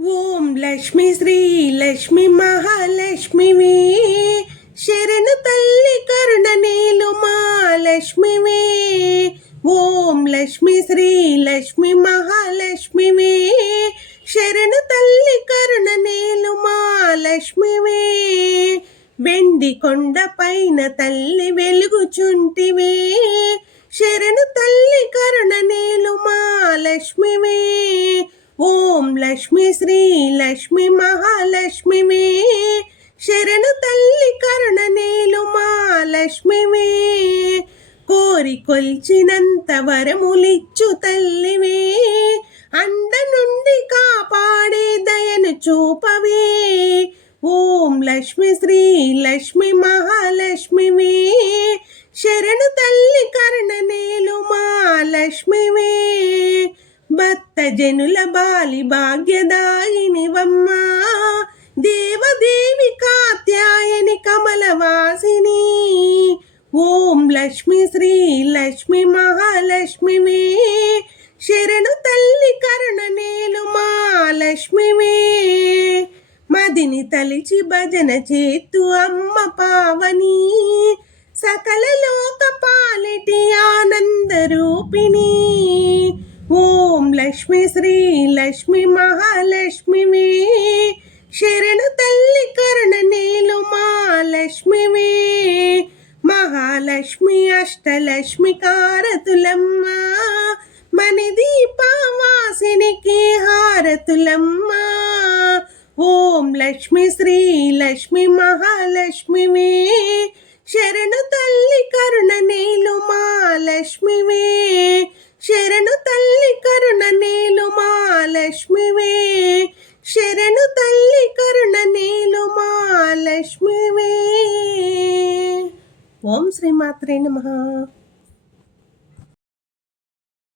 ఓం లక్ష్మి శ్రీ లక్ష్మి మహాలక్ష్మివి శరణు తల్లి కరుణ నీలు మా లక్ష్మివి ఓం లక్ష్మి శ్రీ లక్ష్మి మహాలక్ష్మివి శరణు తల్లి కరుణ నీలు మా లక్ష్మివి వెండి కొండ పైన తల్లి వెలుగుచుంటివి శరణు తల్లి కరుణ నీలు మా లక్ష్మివి లక్ష్మి శ్రీ లక్ష్మి మహాలక్ష్మివి శరణు తల్లి కరుణ నేలు మా లక్ష్మివి కోరి కొల్చినంత వరములిచ్చు తల్లివే అండ నుండి కాపాడే దయను చూపవే. ఓం లక్ష్మి శ్రీ లక్ష్మి మహాలక్ష్మివి శరణు తల్లి కరుణ నేలు మా లక్ష్మివి భక్తజనుల బాలి భాగ్యదాయినివమ్మ దేవదేవి కాత్యాయని కమలవాసిని. ఓం లక్ష్మి శ్రీ లక్ష్మి మహాలక్ష్మివి. శరణు తల్లి కరుణ నేలు మా లక్ష్మివి. మదిని తలిచి భజన చేతు అమ్మ పావని. సకల లోక పాలిటి ఆనంద రూపిణి. లక్ష్మి శ్రీ లక్ష్మి మహాలక్ష్మివి. శరణు తల్లి కరుణ నీలు మా లక్ష్మివి. మహాలక్ష్మి అష్టలక్ష్మి కారతులమ్మ. మని దీపవాసినికి హారతులమ్మ. ఓం లక్ష్మి శ్రీ లక్ష్మి మహాలక్ష్మివి. శరణు తల్లి కరుణ నీలు మా లక్ష్మివి. శరణు తల్లి కరుణ నేలు మా లక్ష్మివే శరణు తల్లి కరుణ నేలు మా లక్ష్మివే ఓం శ్రీమాత్రే నమః.